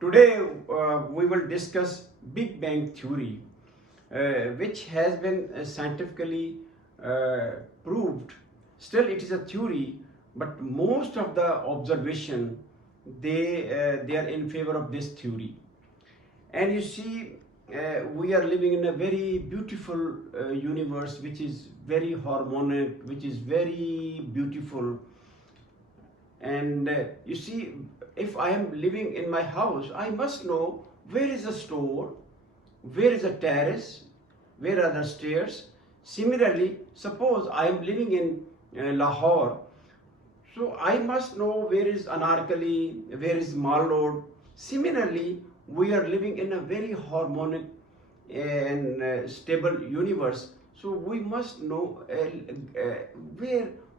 Today we will discuss Big Bang Theory, which has been scientifically proved. Still, it is a theory, but most of the observation they are in favor of this theory. And you see, we are living in a very beautiful universe, which is very harmonic, which is very beautiful. And you see, if I am living in my house, I must know where is the store, where is the terrace, where are the stairs. Similarly, suppose I am living in Lahore, so I must know where is Anarkali, where is Mall Road. Similarly, we are living in a very harmonic and stable universe. So we must know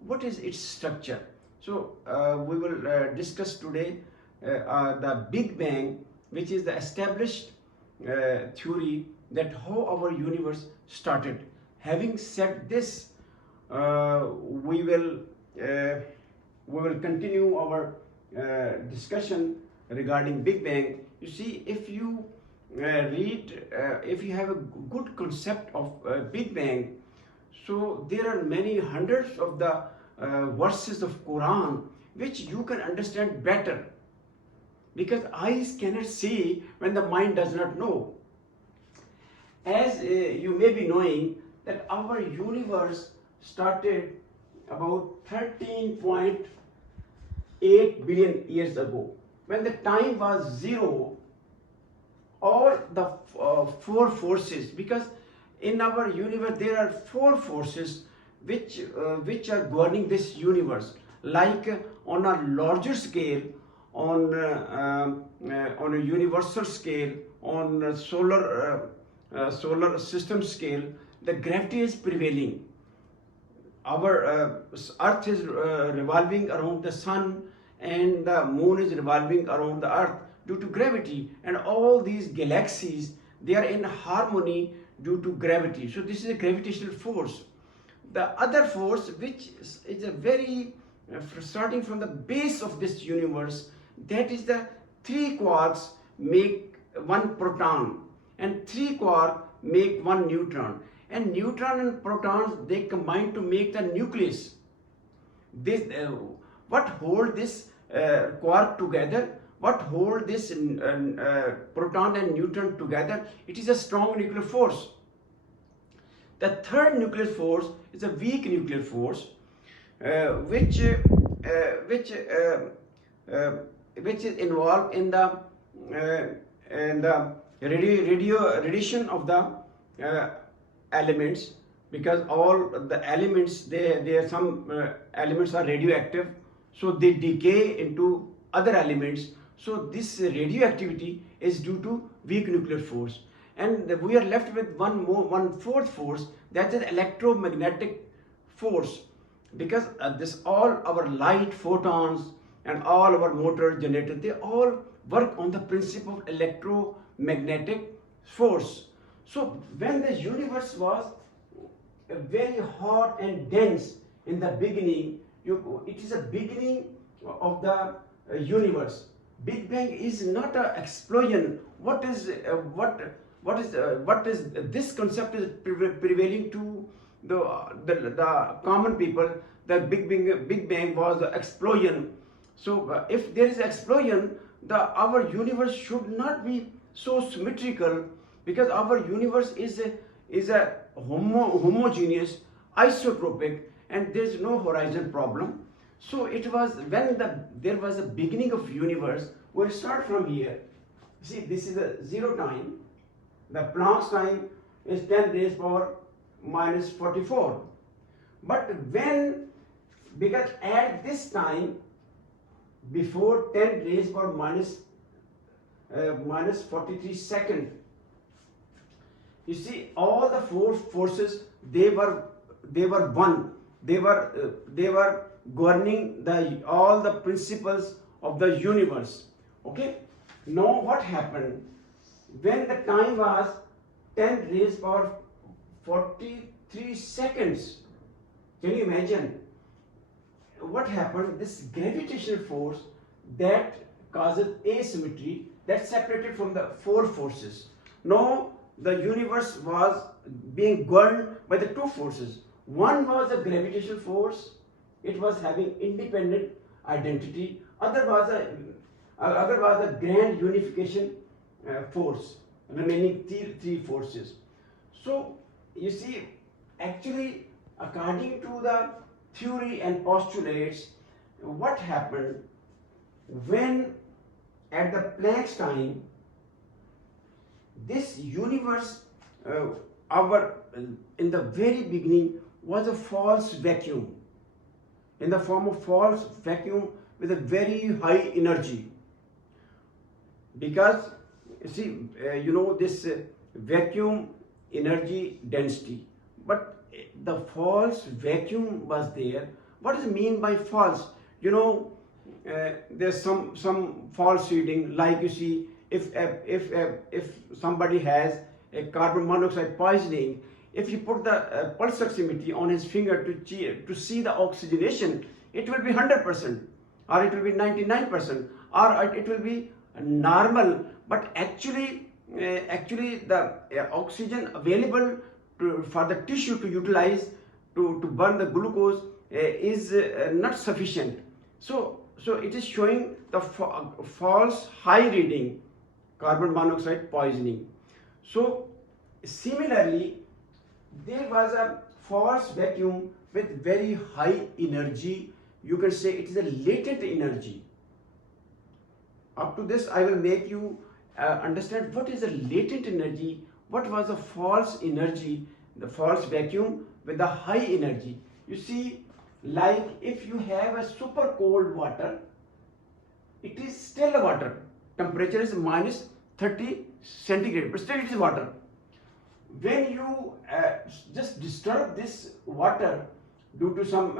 what is its structure. So we will discuss today the Big Bang, which is the established theory that how our universe started. Having said this, we will continue our discussion regarding Big Bang. You see, if you if you have a good concept of Big Bang, so there are many hundreds of the verses of Quran which you can understand better, because eyes cannot see when the mind does not know. As you may be knowing that our universe started about 13.8 billion years ago. When the time was zero, all the four forces, because in our universe there are four forces which are governing this universe, like on a larger scale, on a universal scale, on a solar system scale, the gravity is prevailing. Our earth is revolving around the sun, and the moon is revolving around the earth due to gravity, and all these galaxies, they are in harmony due to gravity. So this is a gravitational force. The other force, which is a very starting from the base of this universe, that is the three quarks make one proton, and three quark make one neutron, and neutron and protons, they combine to make the nucleus. This what hold this quark together, what hold this proton and neutron together? It is a strong nuclear force. The third nuclear force is a weak nuclear force, which is involved in the radiation of the elements, because all the elements, some elements are radioactive, so they decay into other elements. So this radioactivity is due to weak nuclear force, and we are left with one fourth force, that is electromagnetic force, because this all our light, photons, and all our motor generator, they all work on the principle of electromagnetic force. So when the universe was very hot and dense in the beginning, it is a beginning of the universe. Big Bang is not an explosion. What is this concept is prevailing to the common people? The Big Bang was an explosion. So if there is an explosion, our universe should not be so symmetrical, because our universe is a homogeneous, isotropic, and there is no horizon problem. So it was when there was a beginning of universe. We'll start from here. See, this is a zero time. The Planck's time is 10 raised power minus 44. But because at this time, before 10 raised power minus 43 second, you see, all the four forces, they were one. They were governing all the principles of the universe. Okay. Now what happened when the time was 10 raised power 43 seconds? Can you imagine what happened? This gravitational force that causes asymmetry that separated from the four forces. Now the universe was being governed by the two forces. One was a gravitational force, it was having independent identity. Other was a grand unification force, remaining three forces. So you see, actually, according to the theory and postulates, what happened when at the Planck's time, this universe, in the very beginning, was a false vacuum, in the form of false vacuum with a very high energy. Because you see, this vacuum energy density, but the false vacuum was there. What does it mean by false? There's some false reading, like you see, if somebody has a carbon monoxide poisoning, if you put the pulse oximetry on his finger to see the oxygenation, it will be 100%, or it will be 99%, or it will be normal. But actually the oxygen available for the tissue to utilize to burn the glucose is not sufficient. So it is showing the false high reading, carbon monoxide poisoning. So similarly, there was a false vacuum with very high energy. You can say it is a latent energy. Up to this, I will make you understand what is a latent energy, what was a false energy, the false vacuum with the high energy. You see, like if you have a super cold water, it is still a water. Temperature is minus 30 centigrade, but still it is water. When you just disturb this water due to some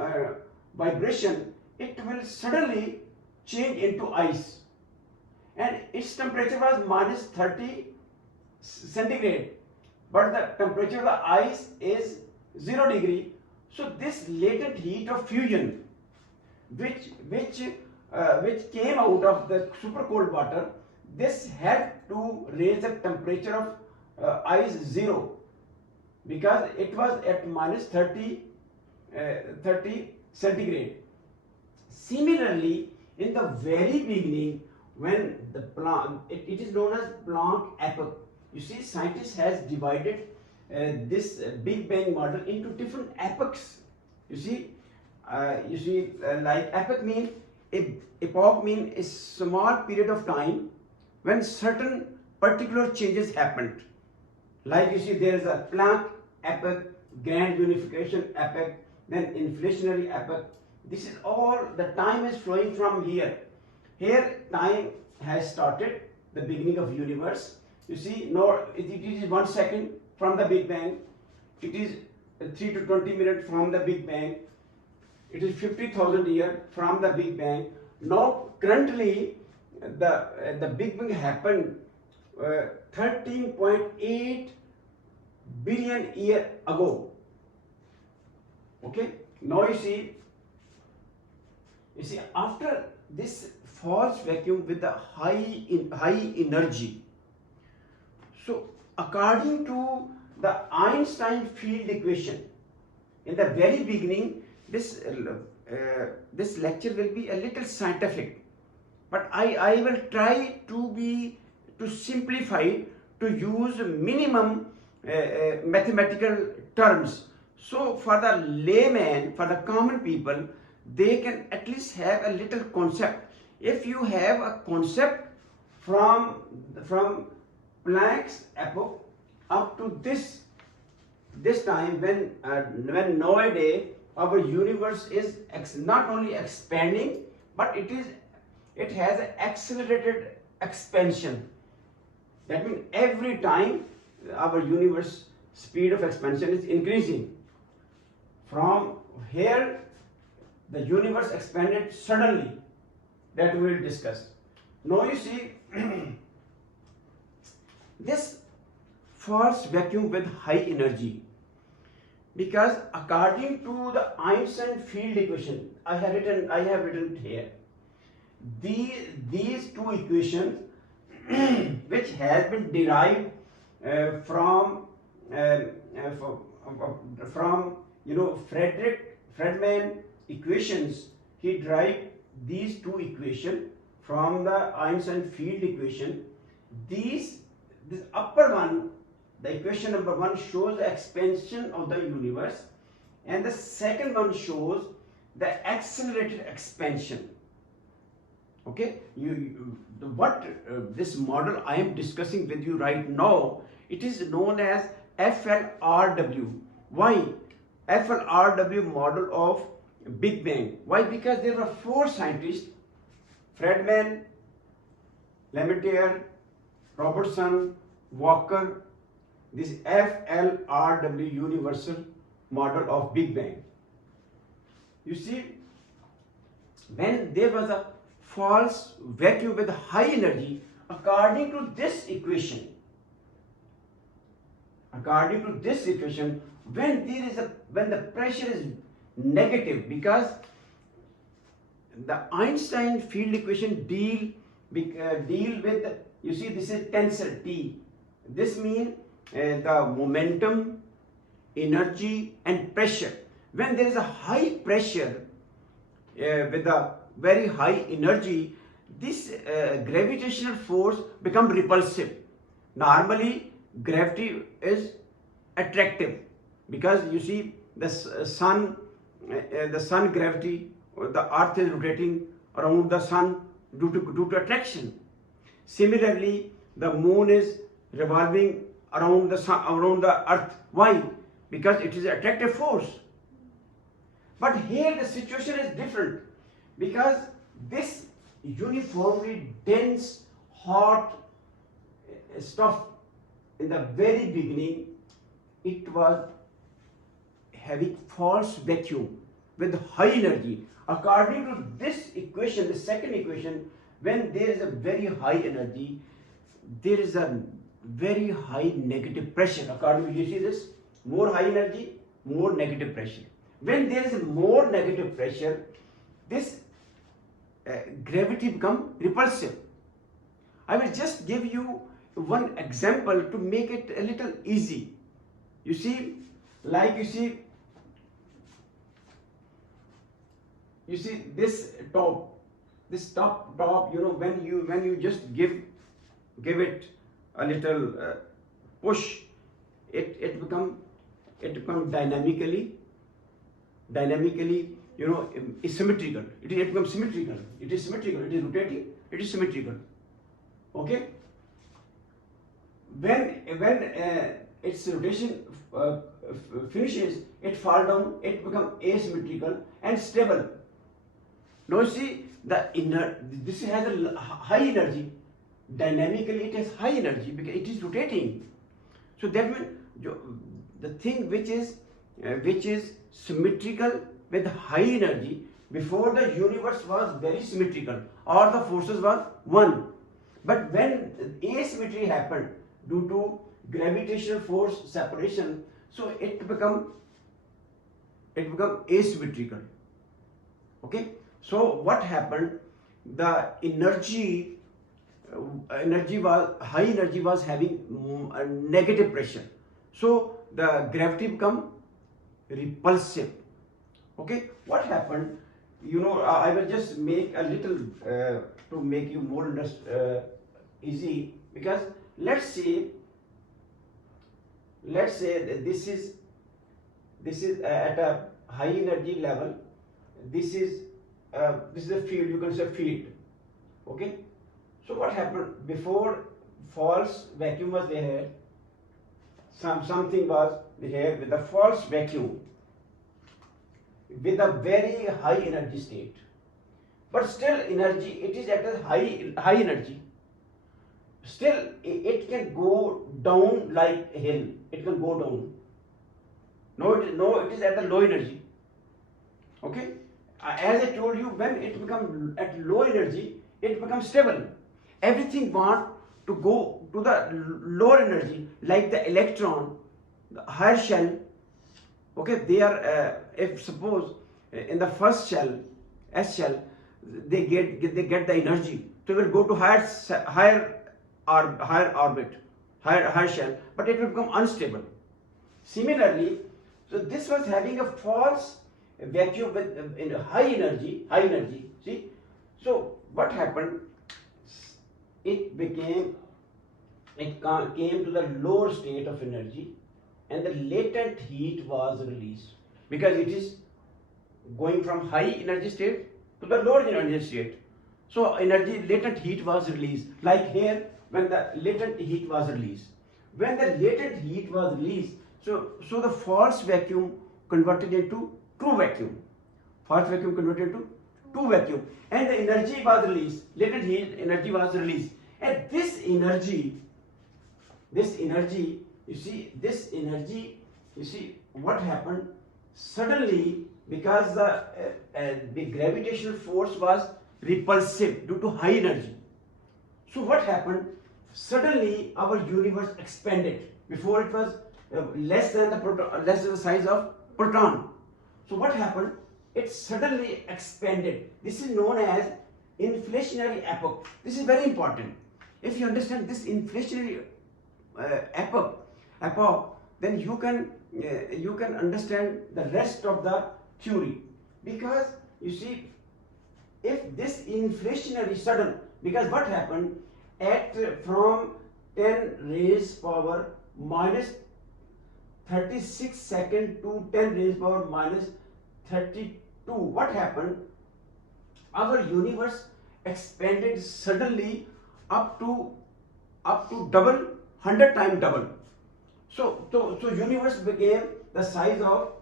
vibration, it will suddenly change into ice. And its temperature was minus 30 centigrade, but the temperature of the ice is 0 degree. So this latent heat of fusion, which came out of the super cold water, this had to raise the temperature of ice 0, because it was at minus 30 centigrade. Similarly, in the very beginning, when the Planck, it is known as Planck epoch. You see, scientists has divided this Big Bang model into different epochs. You see, like epoch means, epoch means a small period of time when certain particular changes happened. Like you see, there is a Planck epoch, grand unification epoch, then inflationary epoch. This is all, the time is flowing from here. Here time has started, the beginning of universe. You see, now it is 1 second from the Big Bang. It is 3 to 20 minutes from the Big Bang. It is 50,000 years from the Big Bang. Now currently the Big Bang happened 13.8 billion years ago. Okay. Now you see after this false vacuum with the high energy. So according to the Einstein field equation, in the very beginning, this lecture will be a little scientific, but I will try to simplify, to use minimum mathematical terms. So for the layman, for the common people, they can at least have a little concept. If you have a concept from Planck's epoch up to this time, when nowadays our universe is not only expanding, but it has an accelerated expansion. That means every time our universe speed of expansion is increasing. From here, the universe expanded suddenly. That we will discuss. Now you see this false vacuum with high energy, because according to the Einstein field equation, I have written here, these two equations which has been derived from Friedman equations. He derived these two equations from the Einstein field equation. This upper one, the equation number 1 shows the expansion of the universe, and the second one shows the accelerated expansion. Okay, this model I am discussing with you right now, it is known as FLRW. Why? FLRW model of Big Bang. Why? Because there were 4 scientists: Friedman, Lemaitre, Robertson, Walker. This FLRW universal model of Big Bang. You see, when there was a false vacuum with high energy, according to this equation, when the pressure is negative, because the Einstein field equation deal with, you see, this is tensor T. This means the momentum, energy and pressure. When there is a high pressure with a very high energy, this gravitational force becomes repulsive. Normally gravity is attractive, because you see the sun gravity, the earth is rotating around the sun due to attraction. Similarly, the moon is revolving around the sun, around the earth. Why? Because it is an attractive force. But here the situation is different, because this uniformly dense hot stuff in the very beginning, it was having false vacuum with high energy. According to this equation, the second equation, when there is a very high energy, there is a very high negative pressure. According to, you see this, more high energy, more negative pressure. When there is more negative pressure, this gravity becomes repulsive. I will just give you one example to make it a little easy. You see, like you see this top, you know, when you just give it a little push, it become dynamically, you know, symmetrical. It becomes symmetrical. It is symmetrical. It is rotating. It is symmetrical. Okay. When its rotation finishes, it falls down. It becomes asymmetrical and stable. Now see, this has a high energy. Dynamically, it has high energy because it is rotating. So that means the thing which is symmetrical with high energy, before the universe was very symmetrical, or the forces were one. But when asymmetry happened due to gravitational force separation, so it become asymmetrical. Okay. So what happened? The energy was high energy was having a negative pressure. So the gravity become repulsive. Okay. What happened? You know, I will just make a little to make you more easy, because let's say that this is at a high energy level. This is a field. You can say field. Okay. So what happened? Before false vacuum was there, something was here with a false vacuum with a very high energy state. But still energy, it is at a high energy. Still it can go down like a hill. It can go down. No, it is at a low energy. Okay. As I told you, when it becomes at low energy, it becomes stable. Everything wants to go to the lower energy, like the electron, the higher shell. Okay, they are, if suppose in the first shell, S shell, they get the energy. So it will go to higher orbit, higher shell, but it will become unstable. Similarly, so this was having a false vacuum with in high energy. See, so what happened? It came to the lower state of energy, and the latent heat was released because it is going from high energy state to the lower energy state. So latent heat was released. Like here, when the latent heat was released. When the latent heat was released, so the false vacuum converted into true vacuum. False vacuum converted into true vacuum. And the energy was released. Latent heat energy was released. And this energy, you see what happened? Suddenly, because the gravitational force was repulsive due to high energy. So what happened? Suddenly our universe expanded. Before it was less than the size of proton. So what happened? It suddenly expanded. This is known as inflationary epoch. This is very important. If you understand this inflationary epoch, then you can understand the rest of the theory. Because you see, if this inflationary sudden, because what happened from 10 raised power minus 36 second to 10 raised power minus 32, what happened? Our universe expanded suddenly up to double, 100 times double. So universe became the size of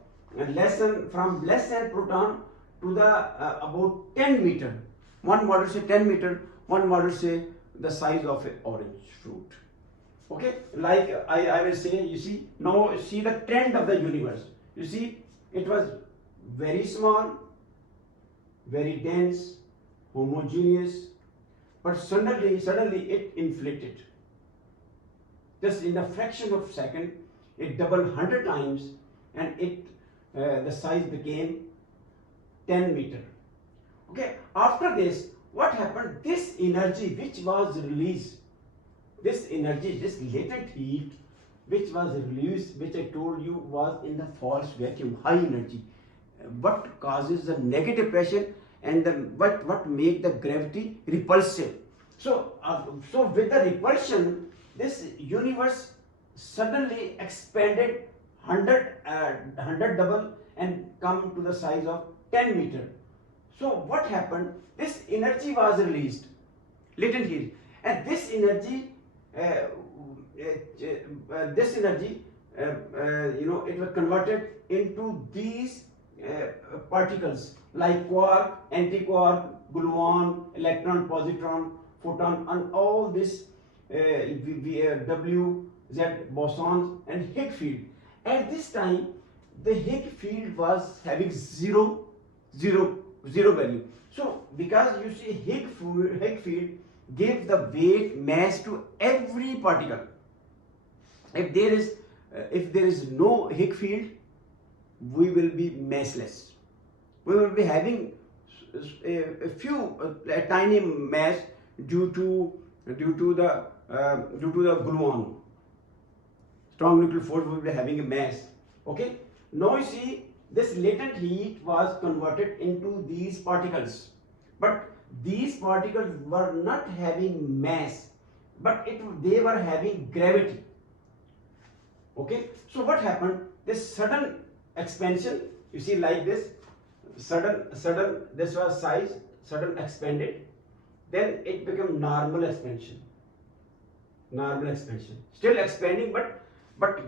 from less than proton to the about 10 meter. One model say 10 meter, one model say the size of an orange fruit. Okay, like I will say, you see, now see the trend of the universe. You see, it was very small, very dense, homogeneous, but suddenly it inflated. Just in a fraction of a second, it doubled 100 times, and the size became 10 meter. Okay, after this, what happened? This energy which was released, this latent heat which was released, which I told you was in the false vacuum, high energy. What causes the negative pressure and what make the gravity repulsive? So with the repulsion, this universe suddenly expanded 100 double and come to the size of 10 meter. So what happened? This energy was released, latent heat, and this energy, it was converted into these particles like quark, antiquark, gluon, electron, positron, photon, and all this W, Z bosons and Higgs field. At this time, the Higgs field was having zero value. So because you see Higgs field give the weight mass to every particle. If there is no Higgs field, we will be massless. We will be having a tiny mass due to the gluon. Strong nuclear force will be having a mass. Okay. Now you see, this latent heat was converted into these particles, but these particles were not having mass, but they were having gravity. Okay. So what happened? This sudden expansion, you see, like this, sudden this was size, sudden expanded, then it became normal expansion, still expanding, but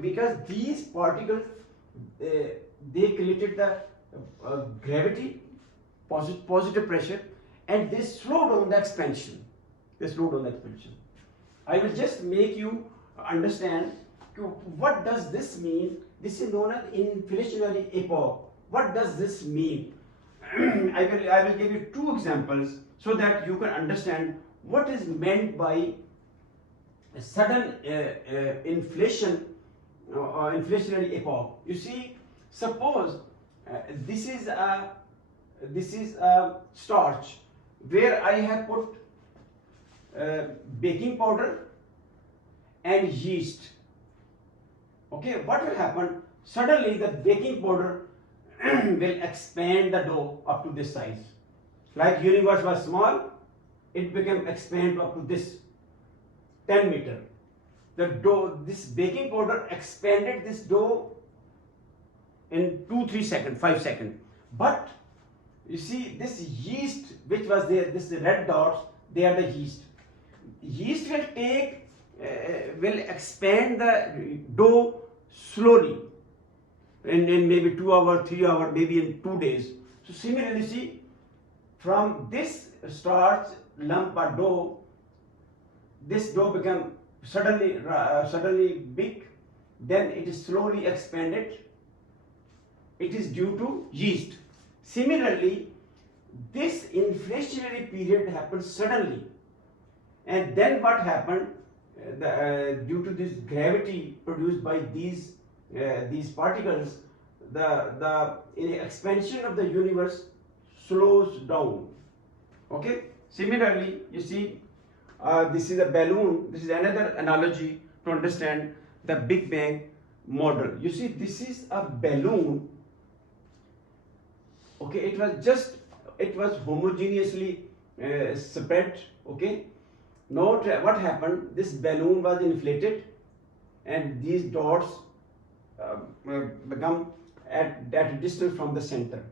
because these particles they created the gravity, positive pressure, and they slowed down the expansion. I will just make you understand what does this mean. This is known as inflationary epoch. What does this mean? I will give you two examples so that you can understand what is meant by a sudden inflation or inflationary epoch. You see, suppose this is a starch, where I have put baking powder and yeast. Okay, what will happen? Suddenly the baking powder will expand the dough up to this size. Like universe was small, it became expand up to this 10 meter. The dough, this baking powder expanded this dough in 2-3 seconds, 5 seconds. But you see this yeast which was there, this red dots, they are the yeast. Yeast will take, will expand the dough slowly in maybe 2 hours, 3 hours, maybe in 2 days. So similarly, see, from this starch lump or dough, this dough become suddenly big, then it is slowly expanded. It is due to yeast. Similarly, this inflationary period happens suddenly, and then what happened? Due to this gravity produced by these particles, the expansion of the universe slows down. Okay. Similarly, you see, this is a balloon. This is another analogy to understand the Big Bang model. You see, this is a balloon. Okay, it was homogeneously spread. Okay. Now what happened? This balloon was inflated, and these dots become at a distance from the center.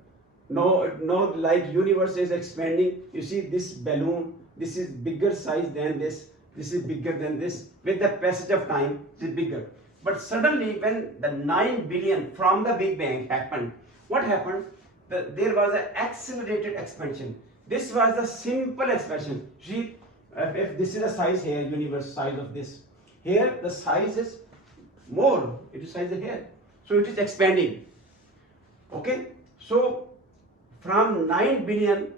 Now, like universe is expanding. You see this balloon. This is bigger size than this. This is bigger than this. With the passage of time, it is bigger. But suddenly, when the 9 billion from the Big Bang happened, what happened? There was an accelerated expansion. This was the simple expansion. See, if this is the size here, universe size of this, here the size is more. It is size here, so it is expanding. Okay, so from 9 billion,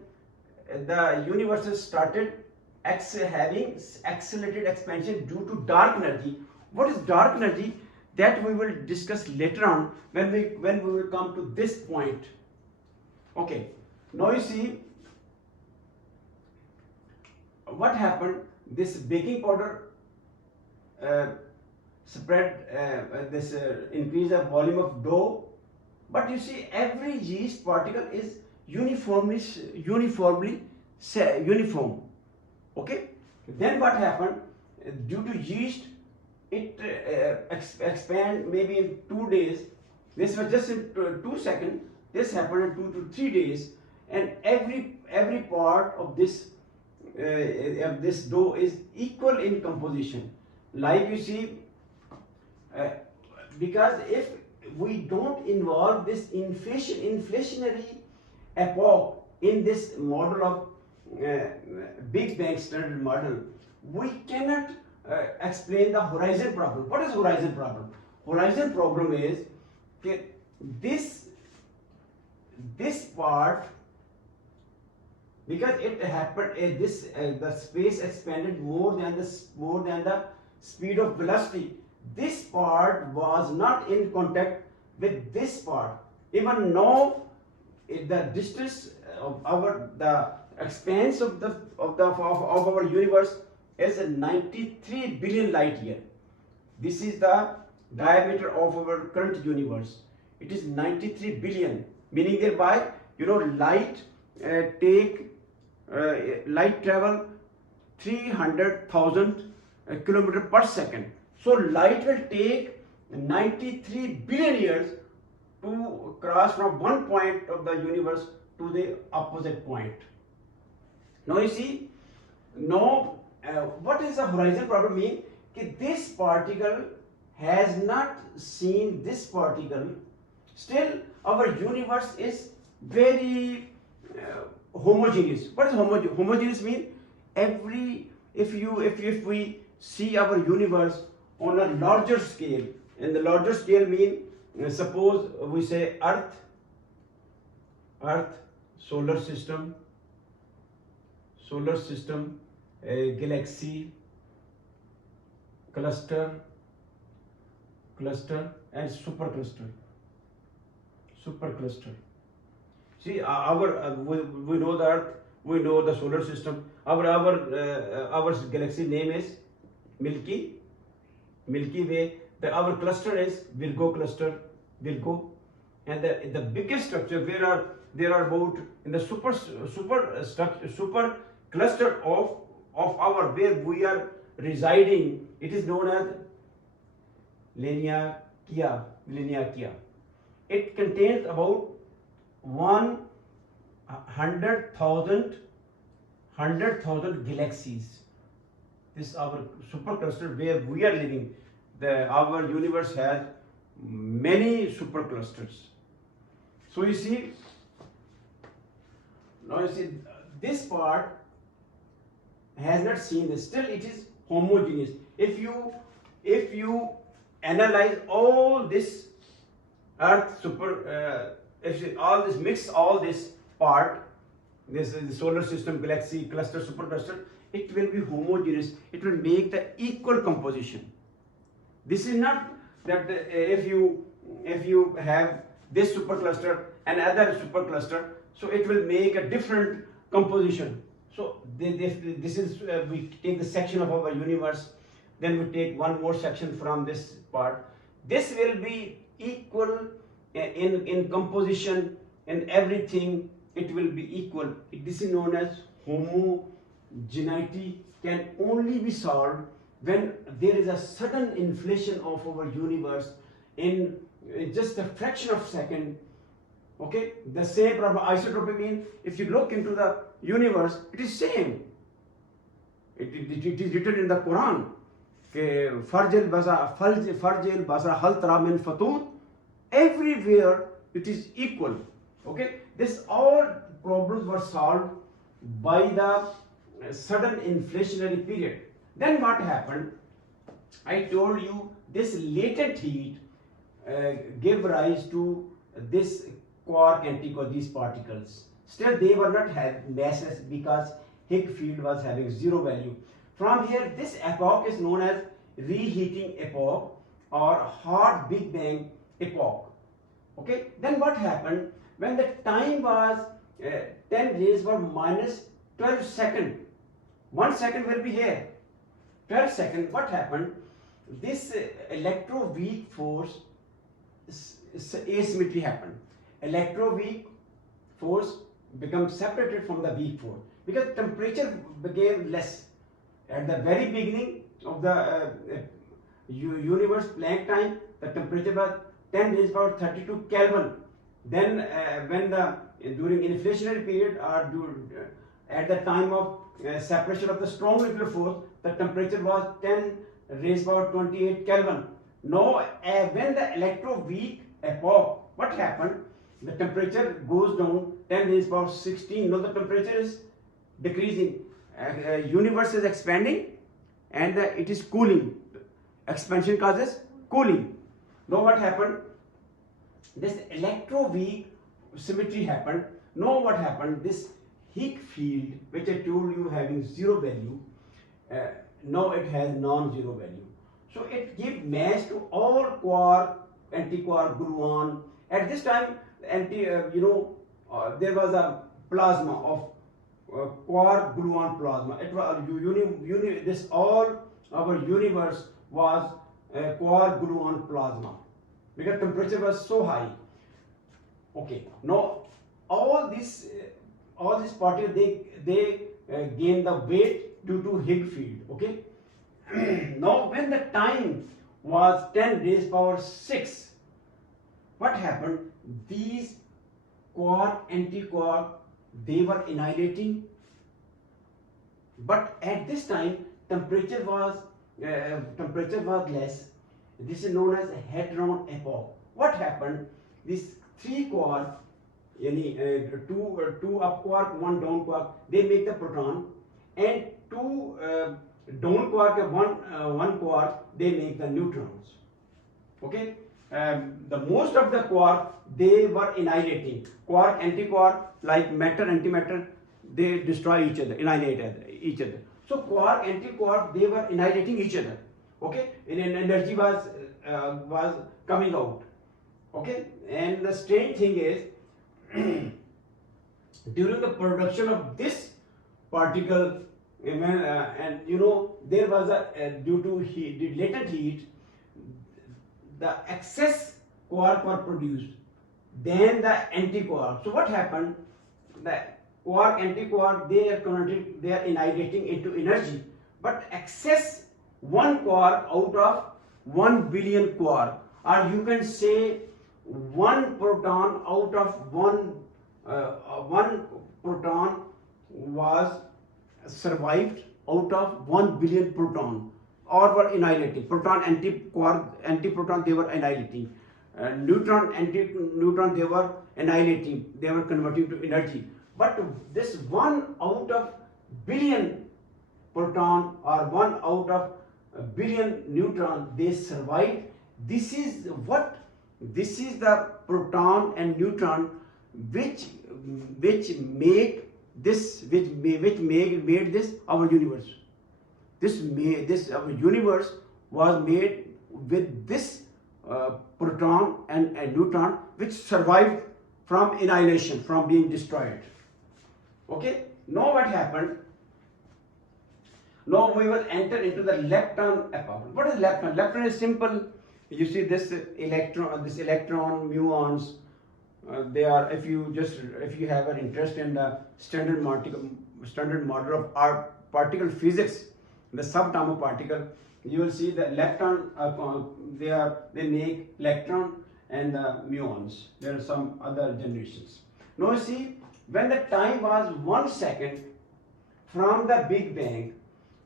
the universe started having accelerated expansion due to dark energy. What is dark energy? That we will discuss later on when we will come to this point. Okay, now you see what happened. This baking powder spread this increase of volume of dough, but you see every yeast particle is uniform. Okay, then what happened? Due to yeast, it expand maybe in 2 days. This was just in 2 seconds. This happened in 2 to 3 days, and every part of this dough is equal in composition. Like you see, because if we don't involve this inflationary epoch in this model of Big Bang standard model, we cannot explain the horizon problem. What is horizon problem? Horizon problem is that this part, because it happened, the space expanded more than the speed of velocity. This part was not in contact with this part. Even now, the distance of the expanse of our universe is 93 billion light year. This is the diameter of our current universe. It is 93 billion, meaning thereby, light light travel 300,000 kilometer per second. So light will take 93 billion years to cross from one point of the universe to the opposite point. Now you see, what is the horizon problem mean? This particle has not seen this particle. Still, our universe is very homogeneous. What is homogeneous mean? If we see our universe on a larger scale, and the larger scale mean, suppose we say Earth, solar system, galaxy, cluster, and supercluster. See, we know the Earth. we know the solar system. Our galaxy name is Milky Way. Our cluster is Virgo cluster, Virgo, and the biggest structure where there are about in the super cluster of our where we are residing. It is known as Laniakea. It contains about 100,000 galaxies. This is our supercluster where we are living. Our universe has many superclusters. So you see, now you see this part has not seen this. Still, it is homogeneous. If you analyze all this Earth mix all this part, this is the solar system, galaxy, cluster, supercluster, it will be homogeneous. It will make the equal composition. This is not that if you have this supercluster and other supercluster, so it will make a different composition. So this is we take the section of our universe, then we take one more section from this part. This will be equal in composition and everything. It will be equal. This is known as homogeneity. Can only be solved when there is a sudden inflation of our universe in just a fraction of a second. Okay, the same problem. Isotropy means if you look into the universe, it is same. It is written in the Quran. Everywhere it is equal. Okay, this all problems were solved by the sudden inflationary period. Then what happened? I told you this latent heat gave rise to this quark, antiquark, these particles. Still, they were not have masses because Higgs field was having zero value. From here, this epoch is known as reheating epoch or hot Big Bang epoch. Okay. Then what happened? When the time was 10 raised by minus 12 seconds, 1 second will be here. 12 seconds. What happened? This electroweak force asymmetry happened. Electroweak force becomes separated from the weak force because temperature became less. At the very beginning of the universe Planck time, the temperature was 10 raised power 32 Kelvin. Then when during inflationary period or at the time of separation of the strong nuclear force, the temperature was 10 raised power 28 Kelvin. Now when the electroweak epoch, what happened? The temperature goes down 10 raised power 16. Now the temperature is decreasing. Universe is expanding and it is cooling. Expansion causes cooling. Now what happened? This electroweak symmetry happened. Now what happened? This Higgs field, which I told you having zero value, now it has non-zero value. So it gives mass to all quark, antiquark, gluon. At this time, there was a plasma of quark gluon plasma. It was this all our universe was quark gluon plasma because temperature was so high. Okay, now all these particles they gain the weight due to Higgs field. Okay. Now when the time was 10 raised power 6, what happened? These quark, antiquark, they were annihilating, but at this time temperature was less. This is known as hadron epoch. What happened? These three quark, two up quark, one down quark, they make the proton, and two down quark and one quark, they make the neutrons. Okay. The most of the quark they were annihilating. Quark, antiquark, like matter, antimatter, they destroy each other, annihilate each other. So quark, antiquark, they were annihilating each other. Okay, and energy was coming out. Okay, and the strange thing is during the production of this particle, and you know there was a due to heat, the latent heat, the excess quark were produced, then the anti-quark. So what happened? The quark, anti-quark, they are converted, they are annihilating into energy, but excess one quark out of 1 billion quark, or you can say one proton out of one proton was survived out of 1 billion proton, or were annihilating. Proton, anti-quark, anti-proton, they were annihilating. Neutron, anti-neutron, they were annihilating, they were converting to energy. But this one out of billion proton or one out of a billion neutron, they survived. This is what, this is the proton and neutron which make this, which made this our universe. This our universe was made with this proton and neutron which survived from annihilation, from being destroyed. Okay, now what happened? Now we will enter into the lepton epoch. What is lepton? Lepton is simple. You see this electron, muons. They are, if you have an interest in the standard model of our particle physics, the subatomic particle, you will see the lepton. They make electron and muons. There are some other generations. Now you see, when the time was 1 second from the Big Bang,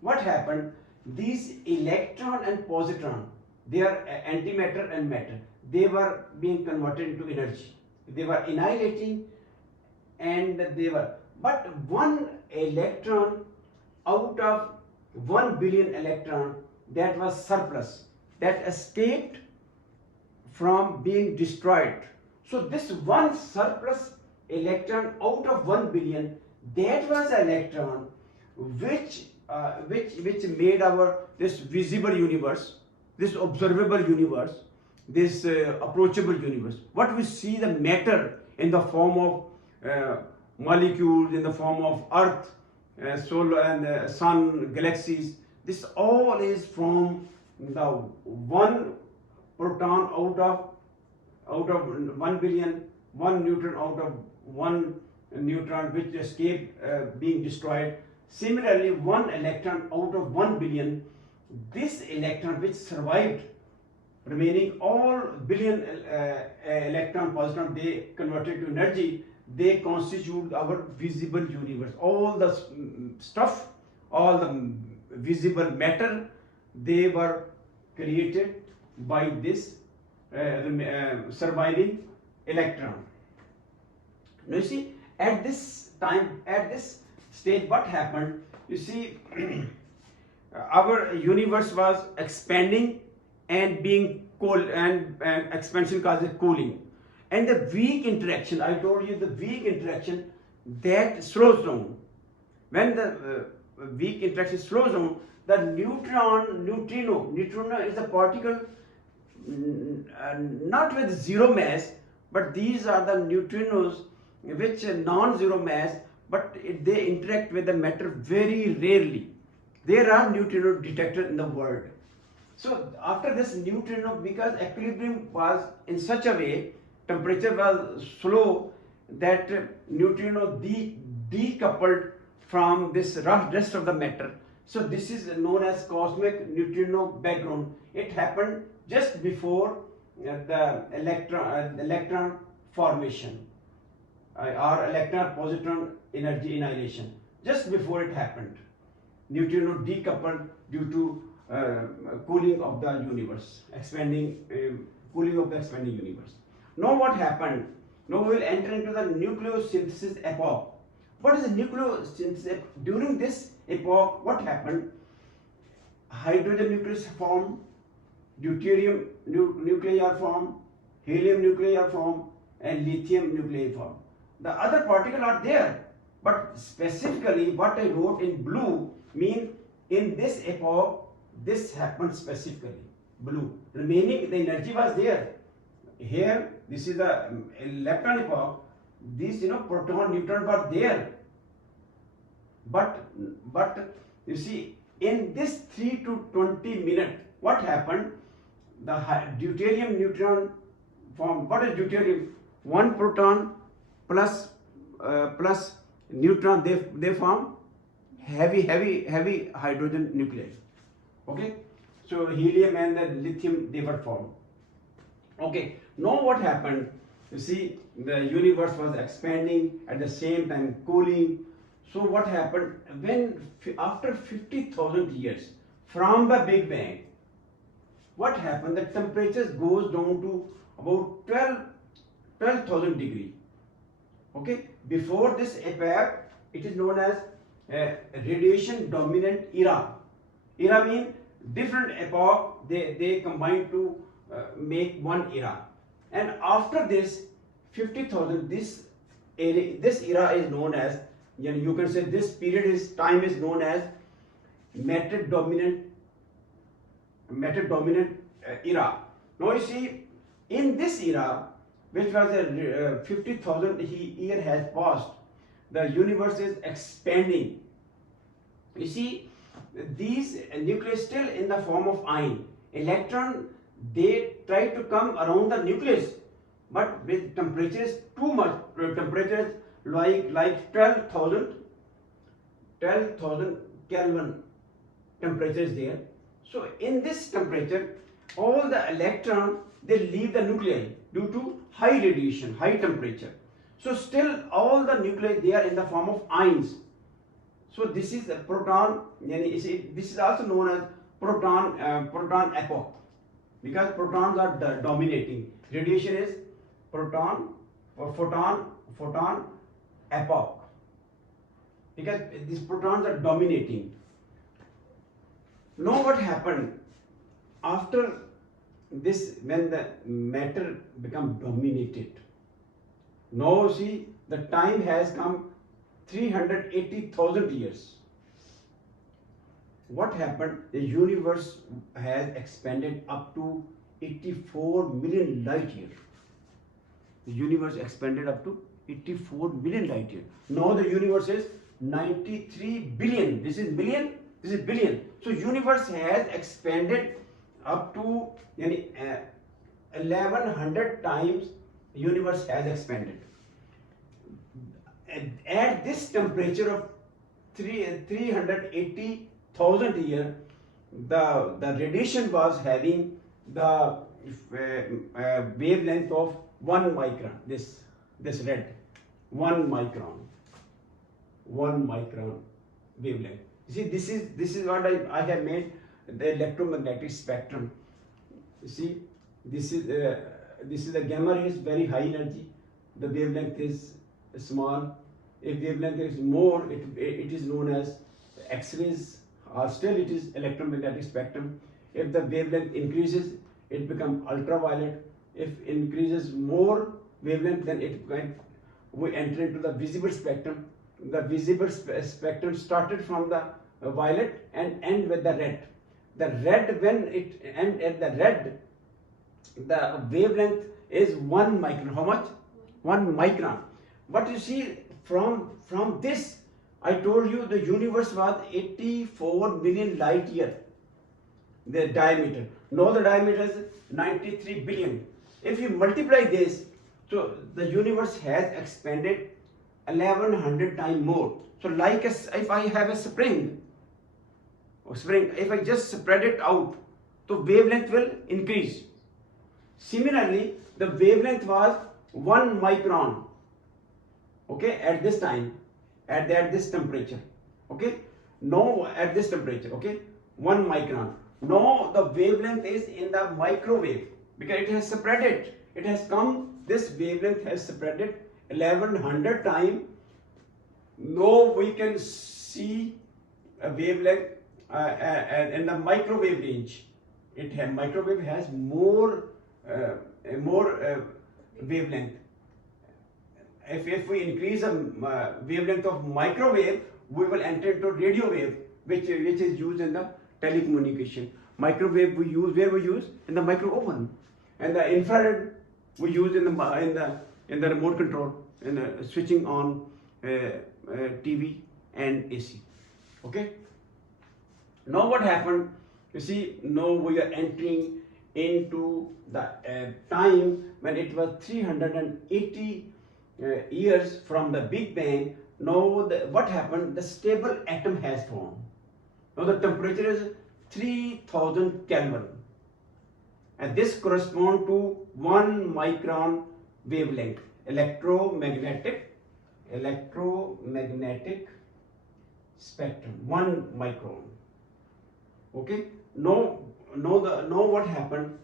what happened? These electron and positron, they are antimatter and matter. They were being converted into energy. They were annihilating, and they were. But one electron out of 1 billion electron, that was surplus, that escaped from being destroyed. So this one surplus electron out of 1 billion, that was an electron which made our this visible universe, this observable universe, this approachable universe. What we see, the matter in the form of molecules, in the form of Earth, solar and sun, galaxies. This all is from the one proton out of 1 billion, one neutron out of one neutron which escaped being destroyed. Similarly, one electron out of 1 billion, this electron which survived, remaining all billion electron, positron, they converted to energy, they constitute our visible universe. All the stuff, all the visible matter, they were created by this surviving electron. Now you see, at this time, at this stage, what happened? You see, our universe was expanding and being cold, and expansion causes cooling. And the weak interaction, I told you, the weak interaction, that slows down. When the weak interaction slows down, the neutrino is a particle not with zero mass, but these are the neutrinos which are non-zero mass, but they interact with the matter very rarely. There are neutrinos detected in the world. So after this neutrino, because equilibrium was in such a way, temperature was slow, that neutrino decoupled from this rest of the matter. So this is known as cosmic neutrino background. It happened just before the electron formation, or electron positron energy annihilation. Just before it happened, neutrino decoupled due to cooling of the universe, cooling of the expanding universe. Now what happened? Now we will enter into the nucleosynthesis epoch. What is the nucleosynthesis? During this epoch, what happened? Hydrogen nucleus formed, deuterium nuclei are formed, helium nuclei are formed, and lithium nuclei formed. The other particles are there, but specifically what I wrote in blue mean in this epoch, this happened specifically, blue. Remaining, the energy was there. Here, this is the lepton epoch. These, proton, neutron were there. but you see, in this 3 to 20 minutes, what happened? The deuterium neutron formed. What is deuterium? One proton plus neutron, they form heavy hydrogen nuclei. Okay, so helium and the lithium, they were formed. Okay, now what happened? You see, the universe was expanding, at the same time cooling. So what happened? When after 50,000 years from the Big Bang, what happened? The temperature goes down to about 12,000 degree. Okay, before this epoch, it is known as radiation dominant era. Era means different epoch, they combine to make one era. And after this 50,000, this era is known as, you can say this period is time is known as matter dominant era. Now you see, in this era, which was a 50,000 year has passed, the universe is expanding. You see, these nuclei still in the form of ion. Electron, they try to come around the nucleus, but with temperatures too much, temperatures like 12,000 Kelvin temperature is there. So in this temperature, all the electron, they leave the nuclei due to high radiation, high temperature. So still all the nuclei, they are in the form of ions. So this is a proton, this is also known as proton epoch, because protons are dominating. Radiation is proton or photon epoch, because these protons are dominating. Now what happened after this, when the matter become dominated? Now see, the time has come 380,000 years. What happened? The universe has expanded up to 84 million light years. The universe expanded up to 84 million light years. Now the universe is 93 billion. This is million, this is billion. So universe has expanded up to 1100 times. Universe has expanded. At this temperature of 380,000 years, the radiation was having the wavelength of 1 micron. This red, 1 micron wavelength. You see, this is what I have made, the electromagnetic spectrum. You see, this is the gamma rays, very high energy. The wavelength is small. If wavelength is more, it is known as X-rays, or still it is electromagnetic spectrum. If the wavelength increases, it becomes ultraviolet. If increases more wavelength, then we enter into the visible spectrum. The visible spectrum started from the violet and end with the red. The red, when it end at the red, the wavelength is 1 micron. How much? 1 micron. But you see, from this, I told you the universe was 84 million light year, the diameter. Now the diameter is 93 billion. If you multiply this, so the universe has expanded 1100 times more. So like if I have a spring, if I just spread it out, the wavelength will increase. Similarly, the wavelength was 1 micron. Okay, at this time, at this temperature. Okay, now at this temperature, okay, 1 micron. Now the wavelength is in the microwave, because it has spreaded. It has come, this wavelength has spreaded 1100 times. Now we can see a wavelength in the microwave range. Microwave has more wavelength. If we increase the wavelength of microwave, we will enter into radio wave, which is used in the telecommunication. Microwave we use, where we use? In the micro oven. And the infrared we use in the remote control, in switching on TV and AC. Okay. Now what happened? You see, now we are entering into the time when it was 380 years from the Big Bang. Now what happened? The stable atom has formed. Now the temperature is 3000 Kelvin, and this corresponds to 1 micron wavelength. Electromagnetic spectrum, 1 micron. Okay. Now what happened?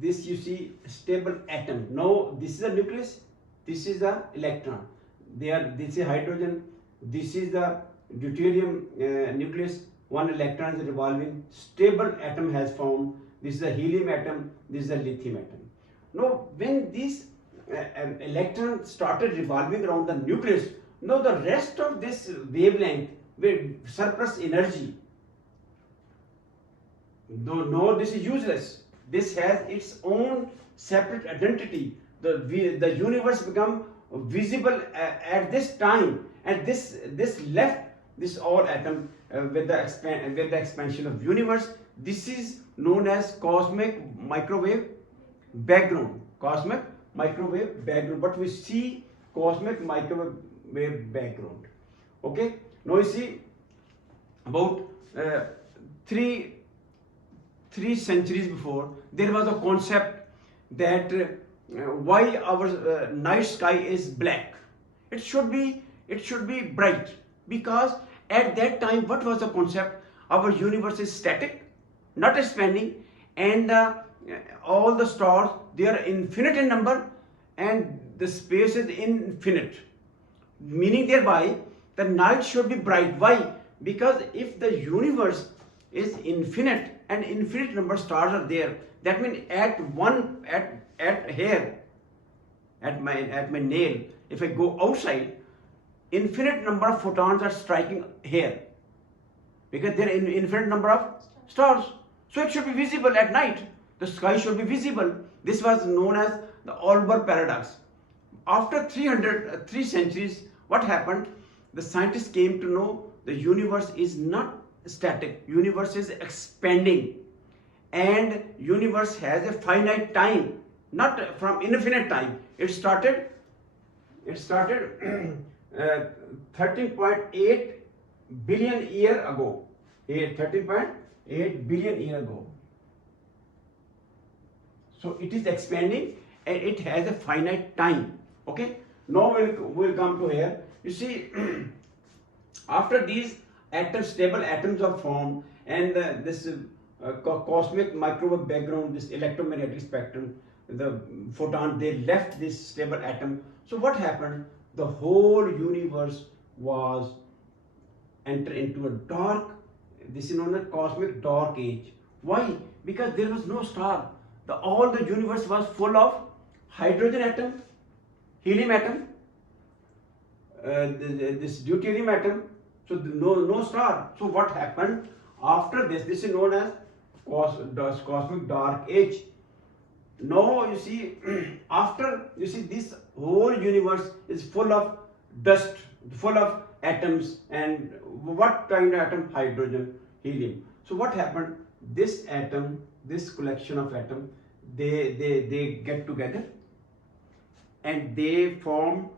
This, you see, stable atom. Now this is a nucleus, this is the electron. This is hydrogen, this is the deuterium nucleus. One electron is revolving. Stable atom has formed. This is a helium atom. This is a lithium atom. Now, when this electron started revolving around the nucleus, now the rest of this wavelength with surplus energy. No, this is useless. This has its own separate identity. The universe become visible at this time, and this left this all atom with the expansion of universe. This is known as cosmic microwave background. Cosmic microwave background. But we see cosmic microwave background. Okay. Now you see, about three centuries before, there was a concept that why our night sky is black. It should be bright, because at that time, what was the concept? Our universe is static, not expanding, and all the stars, they are infinite in number, and the space is infinite. Meaning thereby, the night should be bright. Why? Because if the universe is infinite and infinite number of stars are there, that means at my nail, if I go outside, infinite number of photons are striking here, because there are infinite number of stars. So it should be visible at night. The sky should be visible. This was known as the Olber paradox. After 3 centuries, what happened? The scientists came to know the universe is not static. Universe is expanding, and universe has a finite time, not from infinite time. It started 13.8 billion year ago. 13.8 billion year ago. So it is expanding, and it has a finite time. Okay. Now we'll come to here. You see, after these stable atoms are formed, and this cosmic microwave background, this electromagnetic spectrum, the photon, they left this stable atom. So what happened? The whole universe was entered into a dark, this is known as cosmic dark age. Why? Because there was no star. All the universe was full of hydrogen atom, helium atom, this deuterium atom. So no star. So what happened after this? This is known as cosmic dark age. Now you see, after, you see, this whole universe is full of dust, full of atoms, and what kind of atom? Hydrogen, helium. So what happened? This atom, this collection of atom, they get together, and they form,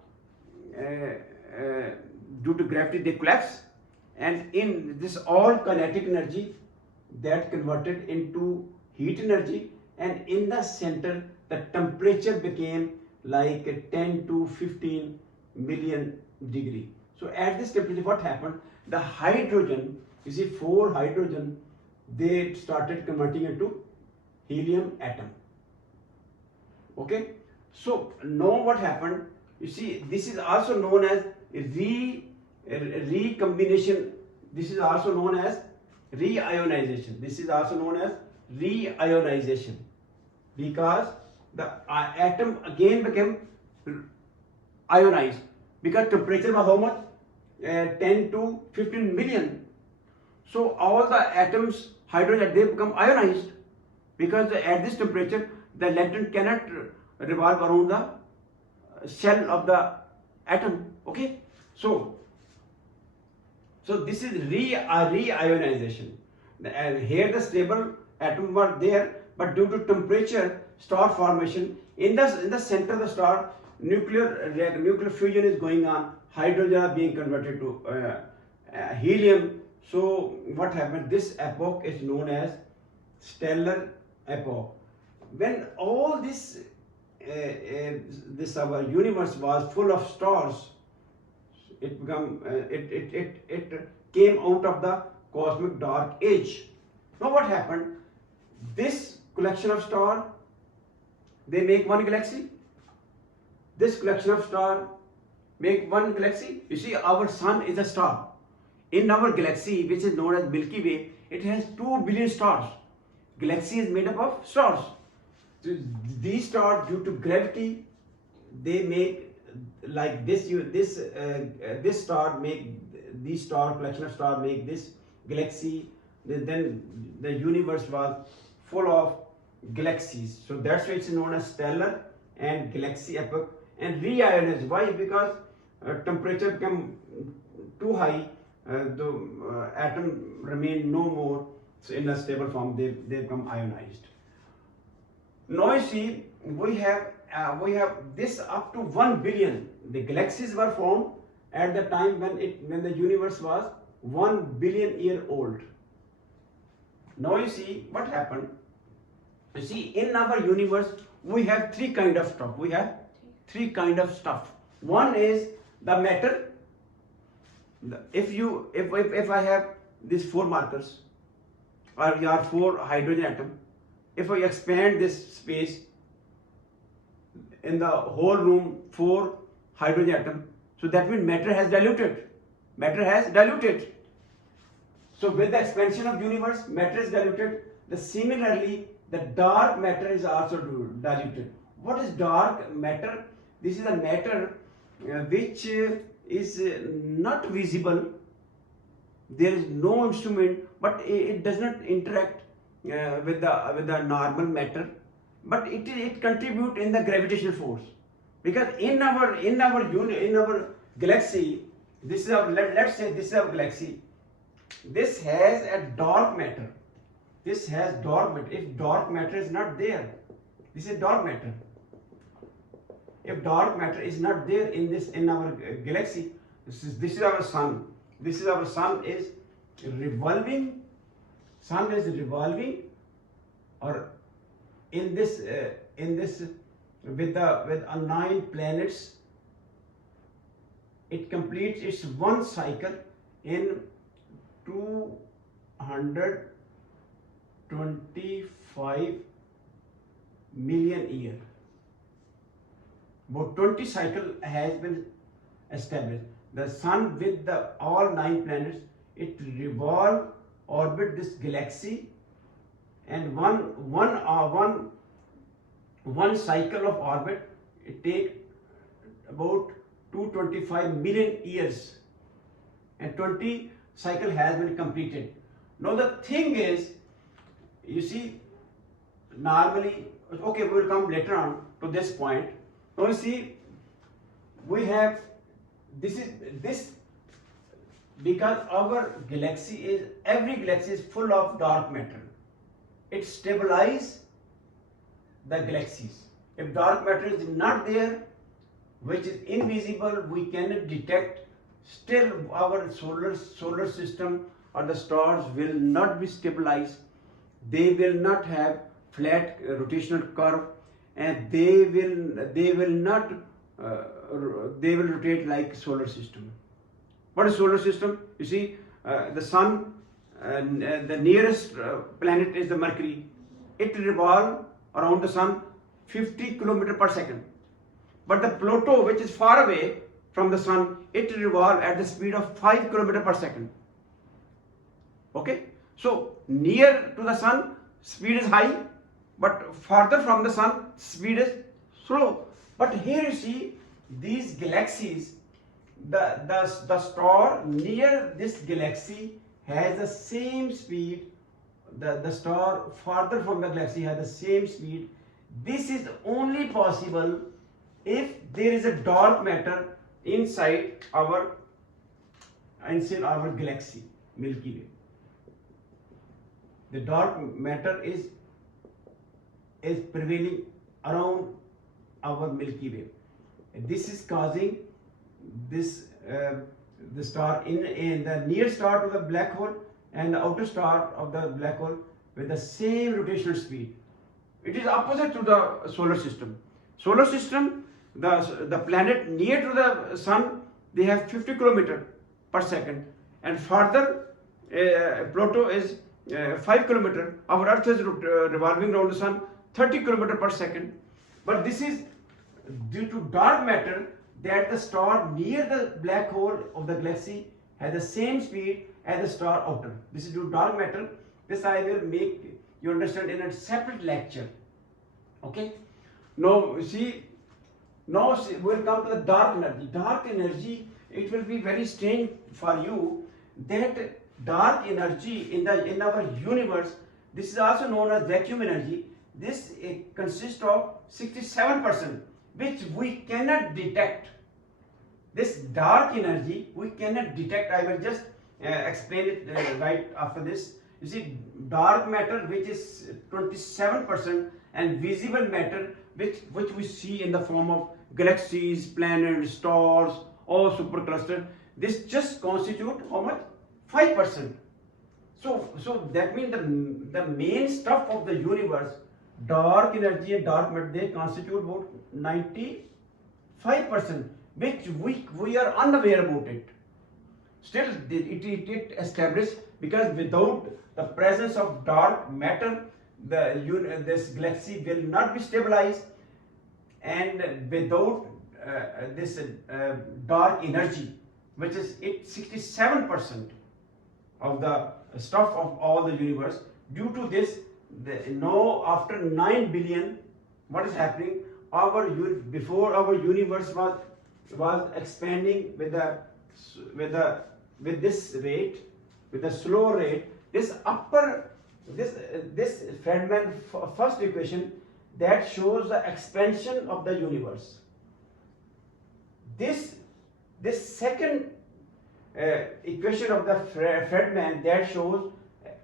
due to gravity they collapse, and in this all kinetic energy that converted into heat energy, and in the center the temperature became like 10 to 15 million degree. So at this temperature, what happened? The hydrogen, you see, 4 hydrogen, they started converting into helium atom. Okay. So now what happened? You see, this is also known as recombination. This is also known as reionization. This is also known as reionization, because the atom again became ionized, because temperature was how much? 10 to 15 million. So all the atoms, hydrogen, they become ionized, because at this temperature the electron cannot revolve around the shell of the atom. Okay. So So this is reionization. And here the stable atoms were there, but due to temperature, star formation in the center of the star, nuclear fusion is going on. Hydrogen are being converted to helium. So what happened? This epoch is known as stellar epoch. When all this our universe was full of stars, it came out of the cosmic dark age. Now what happened? This collection of stars, they make one galaxy. This collection of stars make one galaxy. You see, our sun is a star. In our galaxy, which is known as Milky Way, it has 2 billion stars. Galaxy is made up of stars. So these stars, due to gravity, they make like this. This star make these star collection of stars make this galaxy. Then the universe was full of galaxies. So that's why it's known as stellar and galaxy epoch. And reionized. Why? Because temperature become too high. The atom remain no more. So in a stable form, they become ionized. Now you see, we have this up to 1 billion. The galaxies were formed at the time when the universe was 1 billion year old. Now you see what happened. You see, in our universe we have 3 kind of stuff. We have 3 kind of stuff. One is the matter. If I have these 4 markers or your 4 hydrogen atom, if I expand this space in the whole room 4 hydrogen atom, so that means matter has diluted. Matter has diluted. So with the expansion of universe, matter is diluted. Similarly, the dark matter is also diluted. What is dark matter? This is a matter which is not visible. There is no instrument, but it does not interact with the normal matter, but it contributes in the gravitational force. Because in our galaxy, this is our, let's say this is our galaxy. This has a dark matter. This has dark matter. If dark matter is not there, this is dark matter. If dark matter is not there in our galaxy, this is our sun. This is our sun is revolving. Sun is revolving, or in this with 9 planets, it completes its one cycle in 225 million years. About 20 cycle has been established. The sun with all 9 planets, it revolve, orbit this galaxy, and one cycle of orbit, it take about 225 million years, and 20 cycle has been completed. Now the thing is, you see, normally, okay, we will come later on to this point. Now you see, we have this because our galaxy is, every galaxy is full of dark matter. It stabilizes the galaxies. If dark matter is not there, which is invisible, we cannot detect, still our solar system or the stars will not be stabilized. They will not have flat rotational curve, and they will rotate like solar system. What is solar system? You see, the sun, the nearest planet is the Mercury. It revolves around the sun 50 kilometers per second. But the Pluto, which is far away from the sun, it revolves at the speed of 5 kilometers per second. Okay? So, near to the sun, speed is high, but farther from the sun, speed is slow. But here you see, these galaxies, the star near this galaxy has the same speed. The star farther from the galaxy has the same speed. This is only possible if there is a dark matter inside our inside our galaxy, Milky Way. The dark matter is prevailing around our Milky Way. This is causing this the star in the near star to the black hole and the outer star of the black hole with the same rotational speed. It is opposite to the solar system. Solar system, the planet near to the sun, they have 50 km per second, and further Pluto is 5 km. Our Earth is revolving around the sun 30 km per second. But this is due to dark matter that the star near the black hole of the galaxy has the same speed as the star outer. This is due to dark matter. This I will make you understand in a separate lecture. Okay. Now we'll come to the dark energy. Dark energy, it will be very strange for you that dark energy in our universe, this is also known as vacuum energy. This consists of 67%, which we cannot detect. This dark energy we cannot detect. I will just explain it right after this. You see, dark matter, which is 27%, and visible matter, which we see in the form of galaxies, planets, stars, or supercluster. This just constitute how much? 5%. So that means the main stuff of the universe, dark energy and dark matter, they constitute about 95%, which we are unaware about it. Still, it established, because without the presence of dark matter, this galaxy will not be stabilized, and without this dark energy, which is 67% of the stuff of all the universe. Due to this, after 9 billion, what is happening? Before our universe was expanding with this rate, with a slow rate. This Feynman first equation that shows the expansion of the universe. This second equation of the Feynman that shows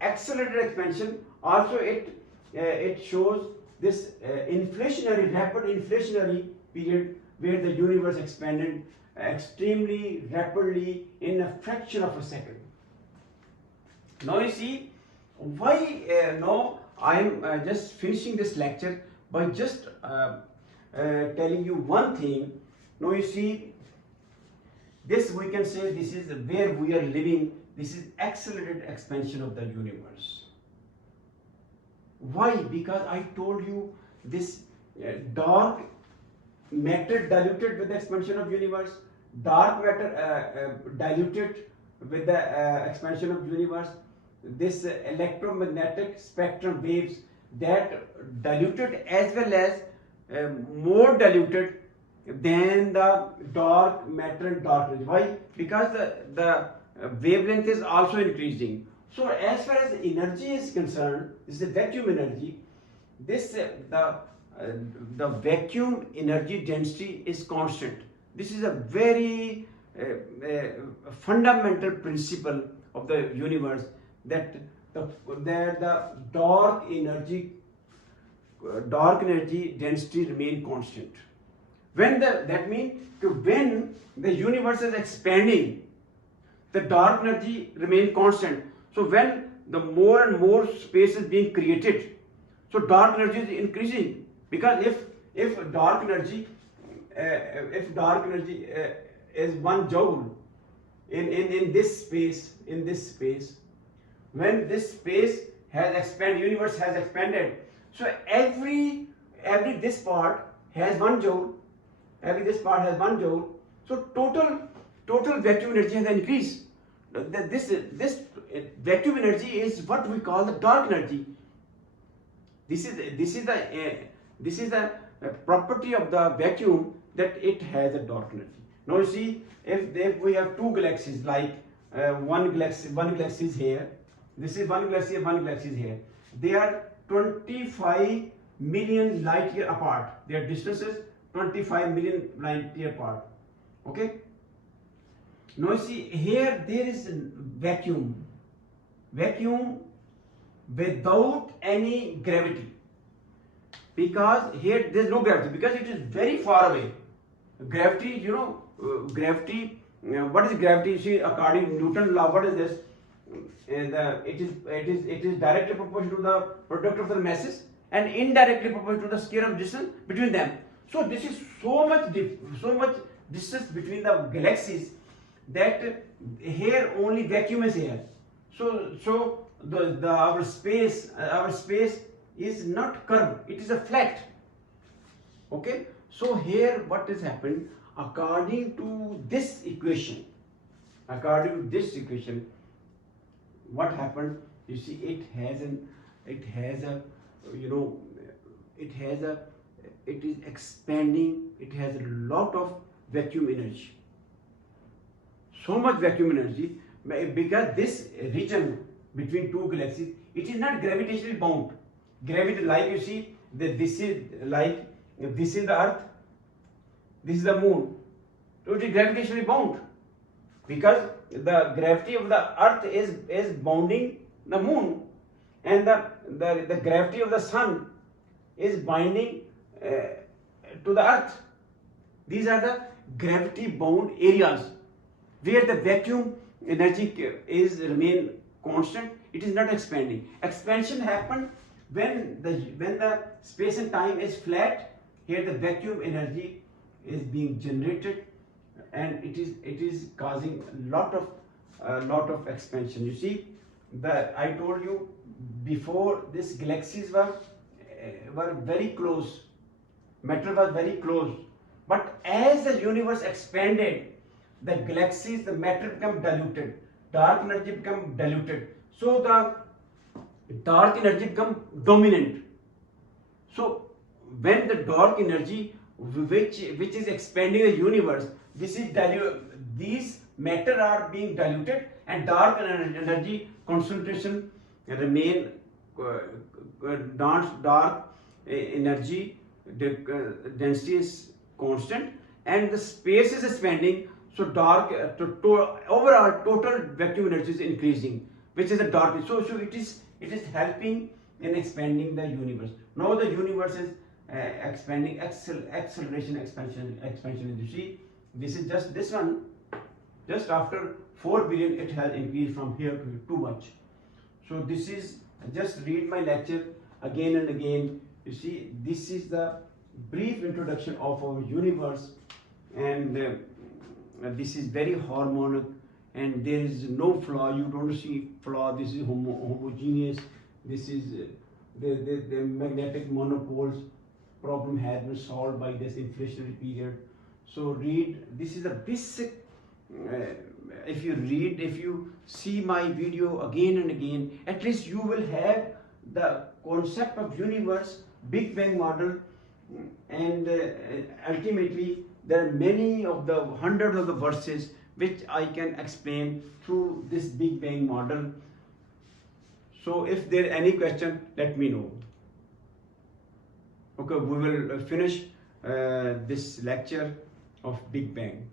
accelerated expansion. Also, it shows this rapid inflationary period where the universe expanded extremely rapidly in a fraction of a second. Now you see why. Now I am just finishing this lecture by just telling you one thing. Now you see, this we can say this is where we are living. This is accelerated expansion of the universe. Why? Because I told you this dark matter diluted with the expansion of universe, dark matter diluted with the expansion of universe, this electromagnetic spectrum waves that diluted as well as more diluted than the dark matter and dark energy. Why? Because the wavelength is also increasing. So as far as energy is concerned, this is the vacuum energy. This the vacuum energy density is constant. This is a very fundamental principle of the universe, that the dark energy density remain constant. That means when the universe is expanding, the dark energy remain constant. So when the more and more space is being created, so dark energy is increasing, because if dark energy is 1 joule in this space, when this space has expanded, universe has expanded, so every this part has 1 joule, this part has 1 joule, so total vacuum energy has increased. This vacuum energy is what we call the dark energy. This is the property of the vacuum, that it has a dark energy. Now you see, if we have two galaxies, like one galaxy is here, this is one galaxy and one galaxy is here. They are 25 million light year apart. Their distances 25 million light year apart. Okay. Now see here there is vacuum, vacuum without any gravity, because here there is no gravity because it is very far away. Gravity, you know, gravity. What is gravity? You see, according to Newton's law, what is this? And it is directly proportional to the product of the masses and indirectly proportional to the square of distance between them. So this is so much distance between the galaxies that here only vacuum is here. So our space is not curved; it is a flat. Okay. So here what has happened according to this equation? What happened? You see, it is expanding. It has a lot of vacuum energy. So much vacuum energy because this region between two galaxies, it is not gravitationally bound. Gravity, like you see, this is the Earth, this is the Moon. So it is gravitationally bound because the gravity of the Earth is bounding the Moon, and the gravity of the Sun is binding to the Earth. These are the gravity bound areas where the vacuum energy is remain constant. It is not expanding. Expansion happens when the space and time is flat. Here the vacuum energy is being generated, and it is causing a lot of expansion. You see, I told you before, these galaxies were very close. Matter was very close, but as the universe expanded, the galaxies, the matter become diluted, dark energy become diluted. So the dark energy become dominant. So when the dark energy, which is expanding the universe, these matter are being diluted, and dark energy concentration remain dark energy density is constant, and the space is expanding. So overall total vacuum energy is increasing, which is a dark. So it is helping in expanding the universe. Now the universe is expanding, acceleration, expansion. You see, this is just this one. Just after 4 billion, it has increased from here to too much. So this is, just read my lecture again and again. You see, this is the brief introduction of our universe, and this is very harmonic, and there is no flaw. You don't see flaw. This is homogeneous. This is the magnetic monopoles problem has been solved by this inflationary period. So read. This is a basic. If you see my video again and again, at least you will have the concept of universe, Big Bang model, and ultimately there are many of the hundreds of the verses which I can explain through this Big Bang model. So if there are any question, let me know. Okay, we will finish this lecture of Big Bang.